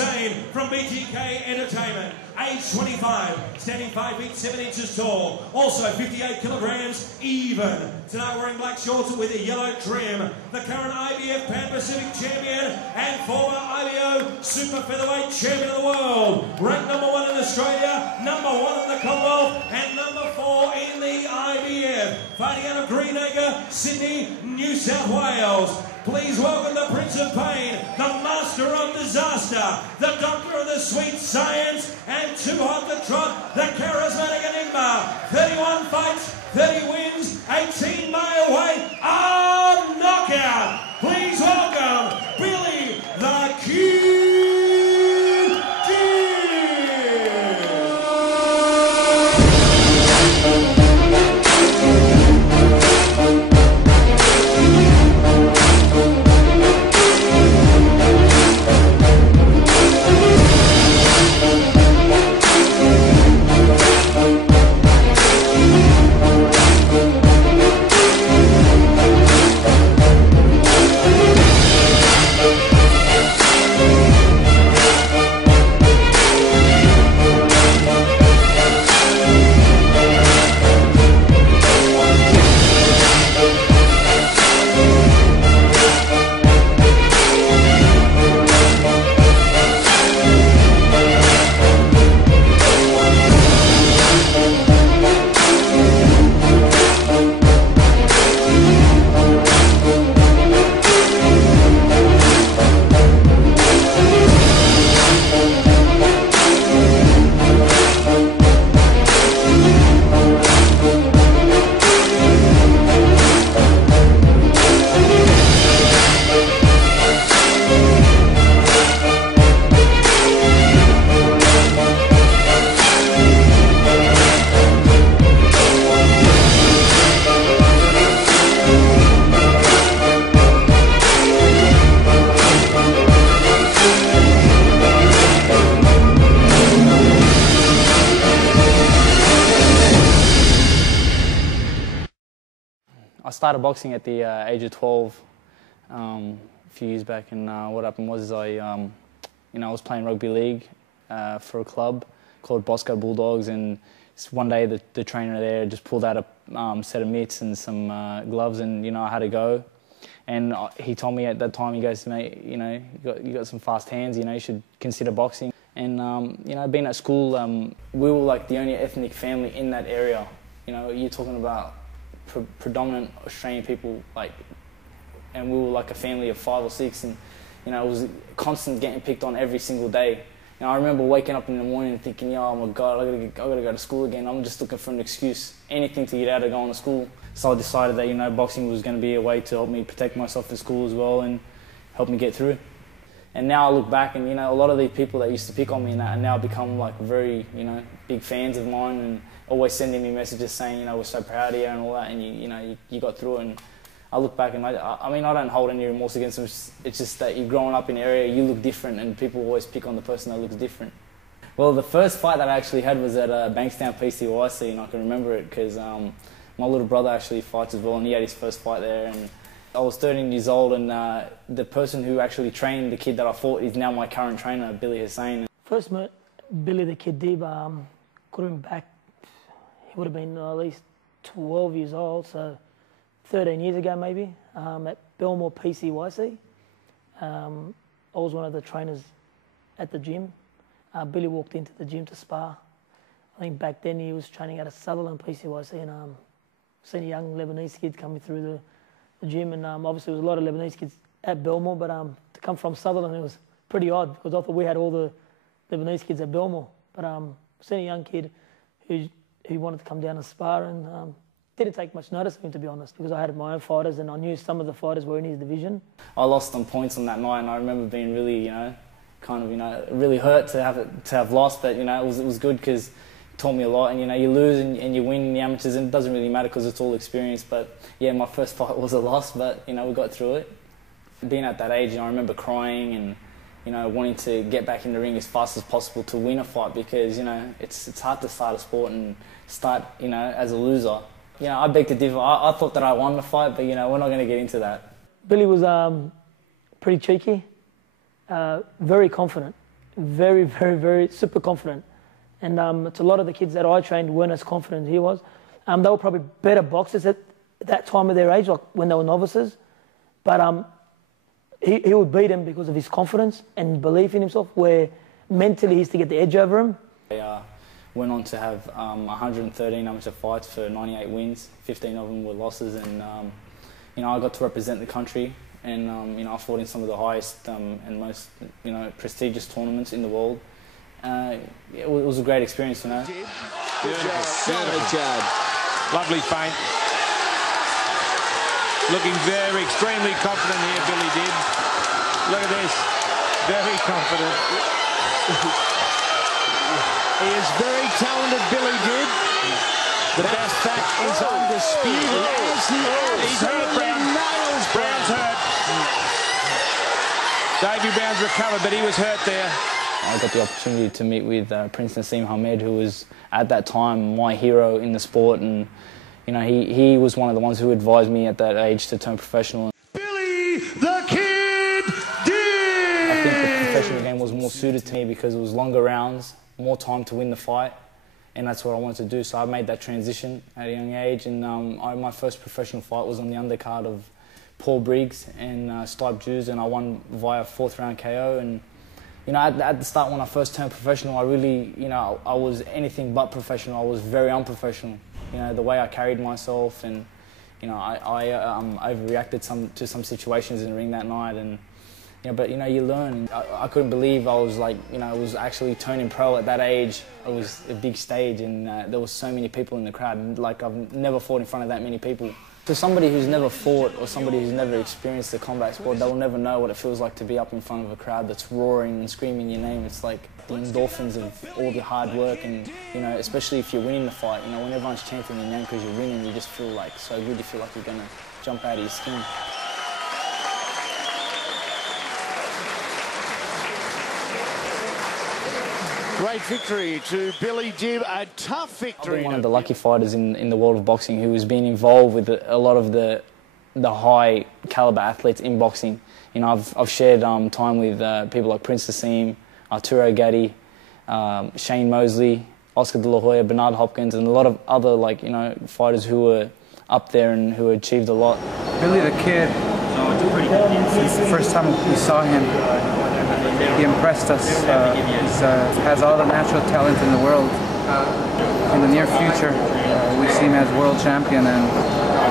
Hussein from BGK Entertainment, age 25, standing 5 feet 7 inches tall, also 58 kilograms even. Tonight wearing black shorts with a yellow trim, the current IBF Pan Pacific champion and former IBO Super Featherweight champion of the world, ranked #1 in Australia, #1 in the Commonwealth, and #4 in the IBF, fighting out of Greenacre, Sydney, New South Wales. Please welcome the Prince of Pain, the Master of Disaster, the Doctor of the Sweet Science, and too hot to trot, the charismatic enigma. 31 fights, 30 wins, 18 mile weight, a knockout. Please welcome Billy the Kid. I started boxing at the age of 12 a few years back, and what happened was I was playing rugby league for a club called Bosco Bulldogs, and one day the trainer there just pulled out a set of mitts and some gloves, and I had to go. And he told me at that time, he goes, mate, you got some fast hands, you should consider boxing. And being at school, we were like the only ethnic family in that area. You're talking about predominant Australian people, and we were like a family of 5 or 6, and it was constant getting picked on every single day. I remember waking up in the morning and thinking, oh my God, I gotta go to school again. I'm just looking for an excuse, anything to get out of going to school. So I decided that boxing was going to be a way to help me protect myself in school as well and help me get through. And now I look back, and a lot of these people that used to pick on me and that, and now become like very big fans of mine, and always sending me messages saying, we're so proud of you and all that, and you got through it. And I look back and I don't hold any remorse against them. It's just that you're growing up in an area, you look different, and people always pick on the person that looks different. Well, the first fight that I actually had was at Bankstown PCYC, and I can remember it because my little brother actually fights as well, and he had his first fight there. And I was 13 years old, and the person who actually trained the kid that I fought is now my current trainer, Billy Hussein. First met Billy the Kid Deeb, got him back. He would have been at least 12 years old, so 13 years ago maybe, at Belmore PCYC. I was one of the trainers at the gym. Billy walked into the gym to spar. I think back then he was training at a Sutherland PCYC, and seen a young Lebanese kid coming through the gym, and obviously there was a lot of Lebanese kids at Belmore, but to come from Sutherland, it was pretty odd because I thought we had all the Lebanese kids at Belmore. But seen a young kid who wanted to come down and spar, and didn't take much notice of him, to be honest, because I had my own fighters and I knew some of the fighters were in his division. I lost on points on that night, and I remember being really, really hurt to have lost, but it was good because it taught me a lot. And you lose and you win in the amateurs, and it doesn't really matter because it's all experience. But yeah, my first fight was a loss, but we got through it. Being at that age, I remember crying and wanting to get back in the ring as fast as possible to win a fight, because it's hard to start a sport and start as a loser. I beg to differ. I thought that I won the fight, but we're not going to get into that. Billy was pretty cheeky, very confident very, very, very super confident. And it's a lot of the kids that I trained weren't as confident as he was. They were probably better boxers at that time of their age, like when they were novices. But he would beat him because of his confidence and belief in himself, where mentally he used to get the edge over him. I went on to have 113 amateur fights for 98 wins. 15 of them were losses, and you know, I got to represent the country. And you know, I fought in some of the highest and most prestigious tournaments in the world. It was a great experience, you know. Beautiful jab. Lovely feint. Looking very extremely confident here, Billy Dibb. Look at this. Very confident. He is very talented, Billy Dibb. The best fact is undisputed. He's hurt, Brown. Brown's hurt. Davey Brown's recovered, but he was hurt there. I got the opportunity to meet with Prince Nassim Hamed, who was at that time my hero in the sport, and you know, he was one of the ones who advised me at that age to turn professional. Billy the Kid Dibb! I think the professional game was more suited to me because it was longer rounds, more time to win the fight, and that's what I wanted to do. So I made that transition at a young age, and my first professional fight was on the undercard of Paul Briggs and Stipe Jews, and I won via 4th round KO. And you know, at the start when I first turned professional, I really, you know, I was anything but professional. I was very unprofessional. You know, the way I carried myself, and you know, I overreacted to some situations in the ring that night, and you know, but you know, you learn. I couldn't believe I was like, you know, I was actually turning pro at that age. It was a big stage, and there was so many people in the crowd. Like, I've never fought in front of that many people. To somebody who's never fought or somebody who's never experienced the combat sport, they will never know what it feels like to be up in front of a crowd that's roaring and screaming your name. It's like the endorphins of all the hard work, and you know, especially if you're winning the fight, you know, when everyone's chanting your name because you're winning, you just feel like so good. You feel like you're gonna jump out of your skin. Great victory to Billy Dibb, a tough victory. I've been one of the lucky fighters in the world of boxing who has been involved with a lot of the high caliber athletes in boxing. You know, I've shared time with people like Prince Nassim, Arturo Gatti, Shane Mosley, Oscar De La Hoya, Bernard Hopkins, and a lot of other, like, you know, fighters who were up there and who achieved a lot. Billy the Kid, since the first time we saw him, he impressed us. He has all the natural talent in the world. In the near future, we see him as world champion and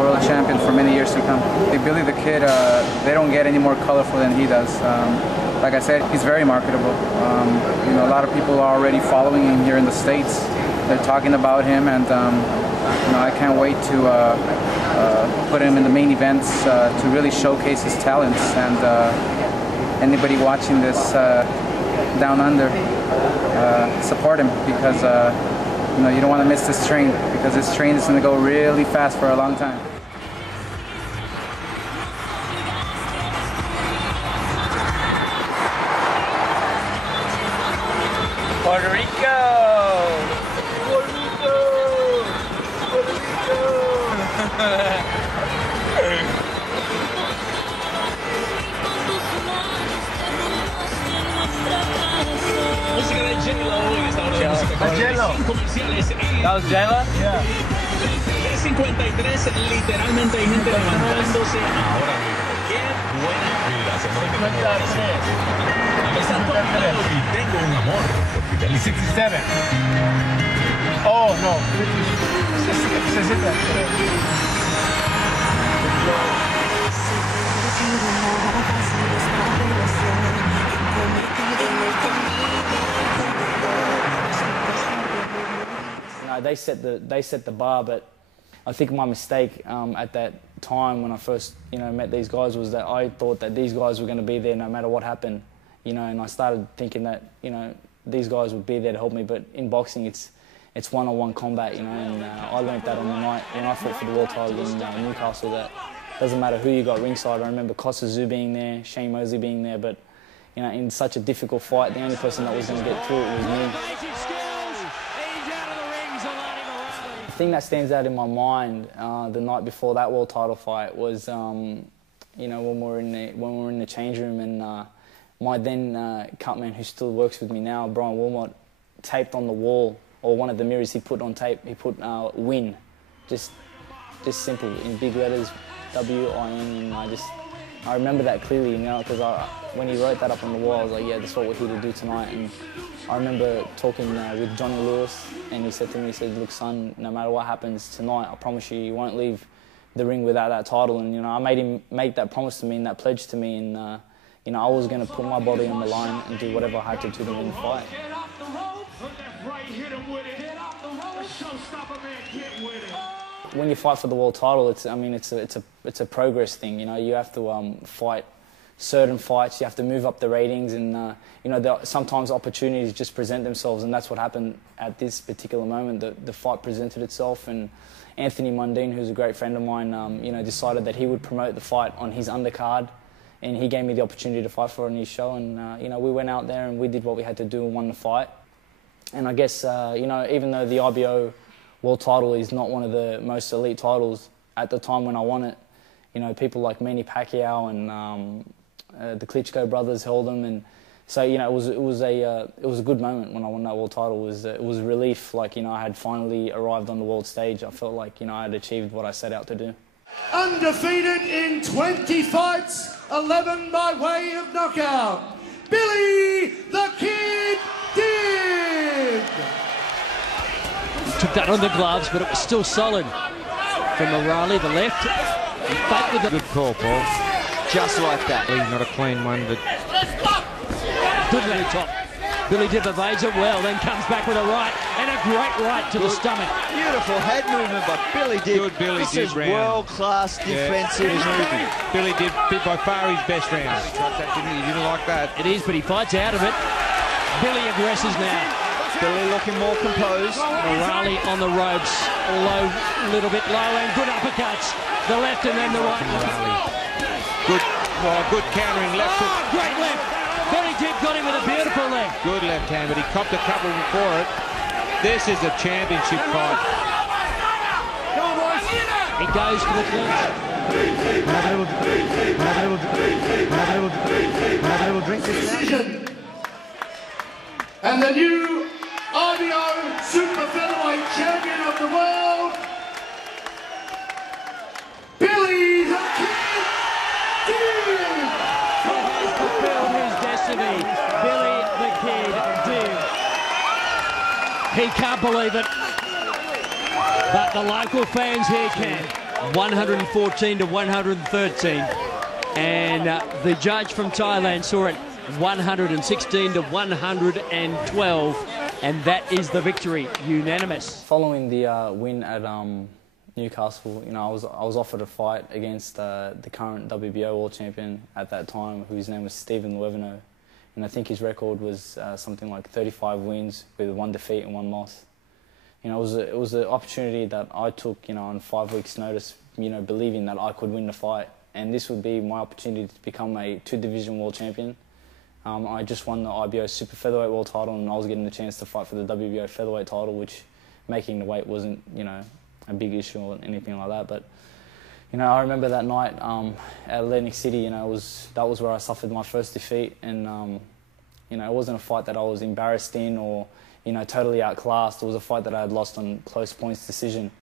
world champion for many years to come. Billy the Kid, they don't get any more colorful than he does. Like I said, he's very marketable. You know, a lot of people are already following him here in the States. They're talking about him, and you know, I can't wait to put him in the main events to really showcase his talents. And anybody watching this down under, support him, because you know, you don't want to miss this train, because this train is going to go really fast for a long time. Puerto Rico! Puerto Rico! Puerto Rico! Música de J-Lo en esta hora de música. J-Lo. Comerciales. That was J-Lo? Yeah. 3:53, literalmente hay gente levantándose ahora mismo. Qué buena vida. Está todo y tengo un amor por Fidelity. 67. Oh, no. 60. They set the bar, but I think my mistake at that time when I first, you know, met these guys was that I thought that these guys were going to be there no matter what happened, you know, and I started thinking that, you know, these guys would be there to help me. But in boxing, it's one-on-one combat, you know, and I learned that on the night when I fought for the world title in Newcastle, that doesn't matter who you got ringside. I remember Costa Zoo being there, Shane Mosley being there, but you know, in such a difficult fight, the only person that was going to get through it was me. The thing that stands out in my mind the night before that world title fight was, you know, when we were in the change room, and my then cutman, who still works with me now, Brian Wilmot, taped on the wall, or one of the mirrors he put on tape, he put win, just simple in big letters, W-I-N, and I remember that clearly, you know, because when he wrote that up on the wall, I was like, yeah, that's what we're here to do tonight. And I remember talking with Johnny Lewis, and he said to me, he said, look, son, no matter what happens tonight, I promise you, you won't leave the ring without that title. And, you know, I made him make that promise to me and that pledge to me, and, you know, I was going to put my body on the line and do whatever I had to win the fight. When you fight for the world title, it's a progress thing. You know, you have to fight certain fights. You have to move up the ratings, and you know, sometimes opportunities just present themselves, and that's what happened at this particular moment. The fight presented itself, and Anthony Mundine, who's a great friend of mine, you know, decided that he would promote the fight on his undercard, and he gave me the opportunity to fight for it on his show, and you know, we went out there and we did what we had to do and won the fight. And I guess you know, even though the IBO world title is not one of the most elite titles, at the time when I won it, you know, people like Manny Pacquiao and the Klitschko brothers held them, and so, you know, it was a good moment when I won that world title. It was a relief, like, you know, I had finally arrived on the world stage. I felt like, you know, I had achieved what I set out to do. Undefeated in 20 fights, 11 by way of knockout, Billy the Kid Dibb. Took that on the gloves, but it was still solid. From O'Reilly, the left. Back with the good call, Paul. Just like that. Not a clean one, but good left top. Billy Dibb evades it well, then comes back with a right, and a great right to the stomach. Beautiful head movement by Billy Dibb. Good Billy This is world-class defensive movement. Billy Dibb by far his best round. He didn't like that. It is, but he fights out of it. Billy aggresses now. Billy looking more composed. O'Reilly on the ropes, low, little bit low, and good uppercuts. The left and then the right. Good countering left hook. Great left. Billy Dibb got him with a beautiful left. Good left hand, but he copped a couple before it. This is a championship fight. He goes for the Decision. And the new IBO Super Featherweight Champion of the world, Billy the Kid Dibb. He has fulfilled his destiny. Billy the Kid Dibb. He can't believe it, but the local fans here can. 114 to 113, and the judge from Thailand saw it 116 to 112, and that is the victory, unanimous. Following the win at Newcastle, you know, I was offered a fight against the current WBO world champion at that time, whose name was Stephen Levino, and I think his record was something like 35 wins with 1 defeat and 1 loss. You know, it was an opportunity that I took, you know, on 5 weeks' notice, you know, believing that I could win the fight, and this would be my opportunity to become a 2-division world champion. I just won the IBO Super Featherweight World title, and I was getting the chance to fight for the WBO Featherweight title, which making the weight wasn't, you know, a big issue or anything like that. But, you know, I remember that night at Atlantic City, you know, that was where I suffered my first defeat, and, you know, it wasn't a fight that I was embarrassed in or, you know, totally outclassed. It was a fight that I had lost on close points decision.